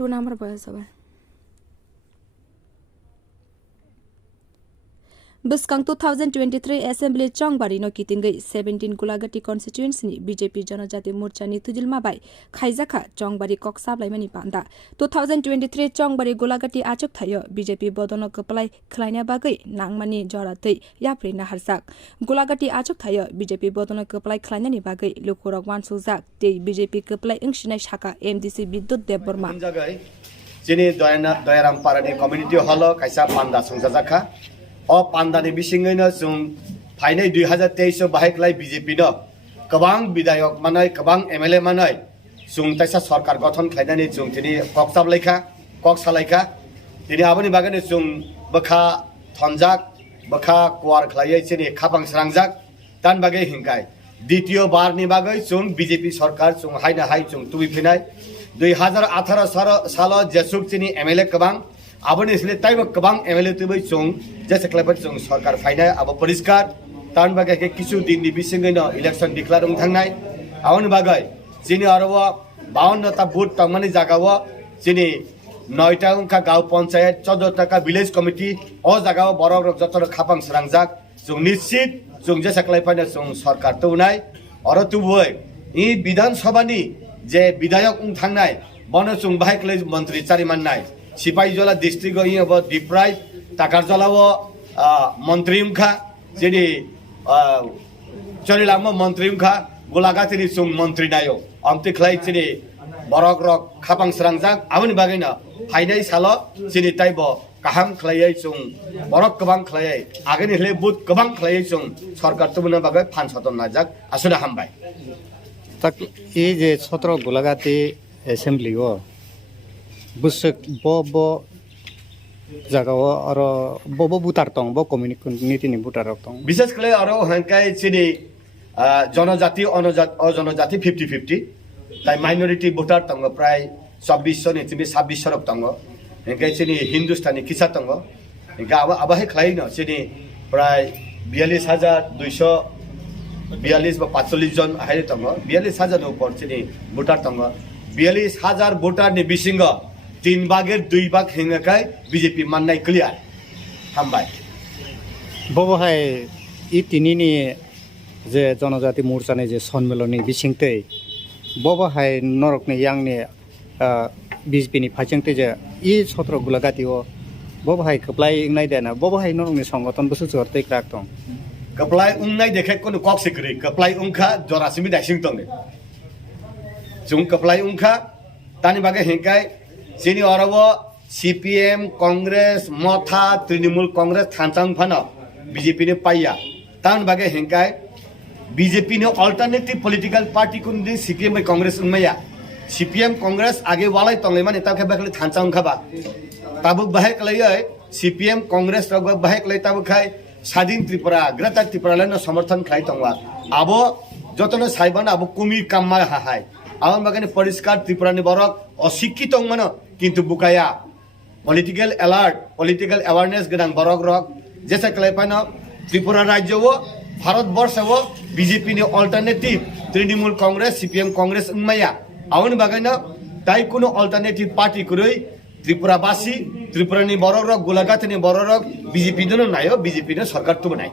2 number baya sabar. Buskang 2023 Assembly Chongbari no kitingai 17 Gulagati constituency ni BJP Janajati Morcha ni tujilma bai khaijaka Chongbari koksab laimani panda 2023 Chongbari Gulagati achuk thayo BJP bodono kaplai khlaina bagai nangmani joratei yaprina harsak Gulagati achuk thayo BJP bodono kaplai khlaina ni bagai lukurok wan sujak tei BJP kaplai ingsinai shaka MDC Bidyut Debborma jini Doyaram Parani community hall kaisa panda sungsajaka o pandani bisingaino jung phainai 2023 baheklai BJP no kabang bidayok manai kabang MLA manai jung taisa sarkar gothan khlainani jung tini koksalaika tini aboni bagani jung bakha thonjak bakha kwar khlaiai chini khapang srangjak tan bagai hingkai দ্বিতীয় বার ni bagai jung BJP sarkar jung haina hai jung tubi phinai 2018 সাল jesuk chini MLA kabang aboni isle taiba kabang MLA tubai jung jese klebat jung sarkar phainai abo poriskar tan bagai ke kisu din ni bisingaino election declare thangnai aboni bagai jini arwa 52 ta vote tangmani jagawo jini 9 ta ungkha gaw panchayat 14 ta ka village committee o jagao borok rok jotor khapang srangjak jung nischit jung jese klepaina jung sarkar tunai aro tuboi i বিধান সভানি যে বিধায়ক থাংনাই বনে জung বাহাইক্লাই মন্ত্রী চারিমান নাই Sepahijala district ইব ডিপ্রাই টাকারজলাও মন্ত্রী উংখা যেনি চরিলাম মন্ত্রী উংখা গোলাগাতিনি জung মন্ত্রী নায়ো আমতি খ্লাই চিনি বরক রক খাপাং স্রাংজাক আমনি বাগাইনা ফাইনাই সালো চিনি তাইব কাহাম খ্লাইयै জung বরক গোবাং খ্লাইयै আগেনি হলে বুত গোবাং খ্লাইयै jung সরকার তুমনা বাগাই ফান সতন নাজাক আসলে হামবাই tak এই যে 17 গোলাঘাটি এসেম্বলি ও busuk bo jagao aro bo butar tong bo community ni butar tong বিশেষ করে আরো হানকাই চিনি জনজাতি অজনজাতি 50-50 তাই মাইনরিটি ভোটার তঙ্গ প্রায় 2400 নি চিনি 2600 তঙ্গ হানকাই চিনি হিন্দুস্তানি কিসা তঙ্গ হানকা আবাহে খ্লাইনো চিনি প্রায় 42242 বা 45 জন হাইরে তঙ্গ 42000 উপর চিনি ভোটার তঙ্গ 42000 ভোটার নি বিসিঙ্গ 3 ভাগের 2 ভাগ হিঙ্গাকাই বিজেপি মাননাই ক্লিয়ার হামবাই bobo hai i tinini je জনজাতি মোর্চানি যে Sammilani বিসিংতে bobo hai norokni yangni BJP ni phachengte je i 17 Golaghati O bobo hai khaplai ingnai dena bobo hai norokni সংগঠন বসু চরতে ক্রাক tong kaplai ungnai dekhe kono kok sikri kaplai ungkha jorasimi daising tongne jung kaplai ungkha tani bagai hengkai jini arawo CPM Congress Motha Trinamool Congress thanchang phana BJP ne paiya tan bagai hengkai BJP ne alternative political party kun di CPM Congress ungmaya CPM Congress age walai tongle mane ta khaba thanchang khaba tabuk bahai kalai CPM Congress rog bahai kalai tabuk khai স্বাধীন Tripura greater Tripura lane সমর্থন খাই তংবা আবো যতন সাইবান আবো কুমির কাম্মা হাহাই আমন বাগানে পরিষ্কার ত্রিপুরা নি বরক অশিক্ষিত মানে কিন্তু বুকায়া পলিটিক্যাল অ্যালার্ট পলিটিক্যাল অ্যাওয়ারনেস গদাং বরক রক যেসা ক্লাইপানো ত্রিপুরা রাজ্যও ভারতবর্ষও বিজেপি নি অল্টারনেটিভ তৃণমূল কংগ্রেস সিপিএম কংগ্রেস উম্মায়া আমন বাগানে তাই কোনো অল্টারনেটিভ পার্টি করেই ত্রিপুরাবাসী ত্রিপুরা নি বড় রক গোলাঘাট নি বড় রক বিজেপি দন নাইও বিজেপি নে সরকার তো নাই